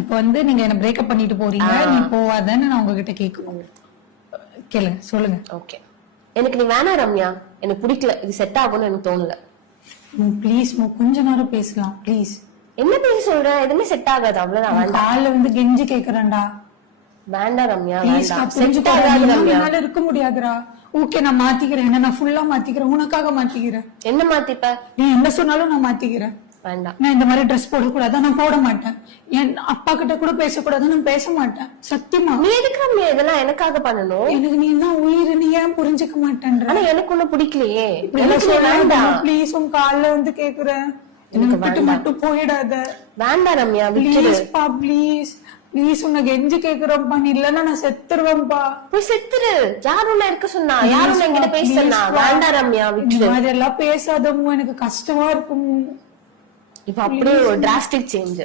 இப்ப வந்து நீங்க என்ன பிரேக்கப் பண்ணிட்டு போறீங்க, நீ போவாதன்னு நான் உங்ககிட்ட கேட்கணும். கேளுங்க, சொல்லுங்க. ஓகே, எனக்கு நீ வேணாம் ரம்யா, எனக்கு பிடிக்கல, இது செட் ஆகும்னு எனக்கு தோணல. ப்ளீஸ் கொஞ்ச நேரம் பேசலாம் ப்ளீஸ். என்ன பேசி சொல்ற? எதுவுமே செட் ஆகாது, அவ்வளவுதான். காலைல வந்து கெஞ்சி கேக்குறேன்டா. வேண்டாம் ரம்யா, ப்ளீஸ் வேண்டாம். செட் ஆகாது ரம்யா. என்னால இருக்க முடியாதுடா. ஓகே, நான் மாத்திக்கிறேன். என்ன நான் ஃபுல்லா மாத்திக்கிறேன், உனக்காக மாத்திக்கிறேன். என்ன மாத்திப்ப? நீ என்ன சொன்னாலும் நான் மாத்திக்கிறேன். வேண்டாம். நான் இந்த மாதிரி ட்ரெஸ் போடக்கூடாது, நான் போட மாட்டேன். என் அப்பா கிட்ட கூட பேசக்கூடாது, நான் பேச மாட்டேன். சத்தியமா. நீ எதுக்கு ரம்யா இதெல்லாம் எனக்காக பண்ணணும்? எனக்கு நீ தான் உயிர், நீ ஏன் புரிஞ்சுக்க மாட்டேன்ற? ஆனா எனக்கு ஒண்ணும் பிடிக்கலையே. ப்ளீஸ் உன் கால்ல வந்து கேக்குறேன், எனக்கு மட்டும் போயிடாத. வேண்டாம் ரம்யா, ப்ளீஸ் பா, ப்ளீஸ் ப்ளீஸ், உன்னை கெஞ்சி கேக்குறப்பா. நீ இல்லன்னா நான் செத்துருவேன்பா. போய் செத்துரு. யாரும் உன்ன இருக்க சொன்னா? யாரும் உன்ன என்கிட்ட பேச சொன்னா? வேண்டாம் ரம்யா, விட்டுரு. இந்த மாதிரி எல்லாம் பேசாதமோ, எனக்கு கஷ்டமா இருக்கும். இப்ப அப்படியே ஒரு டிராஸ்டிக் சேஞ்ச்.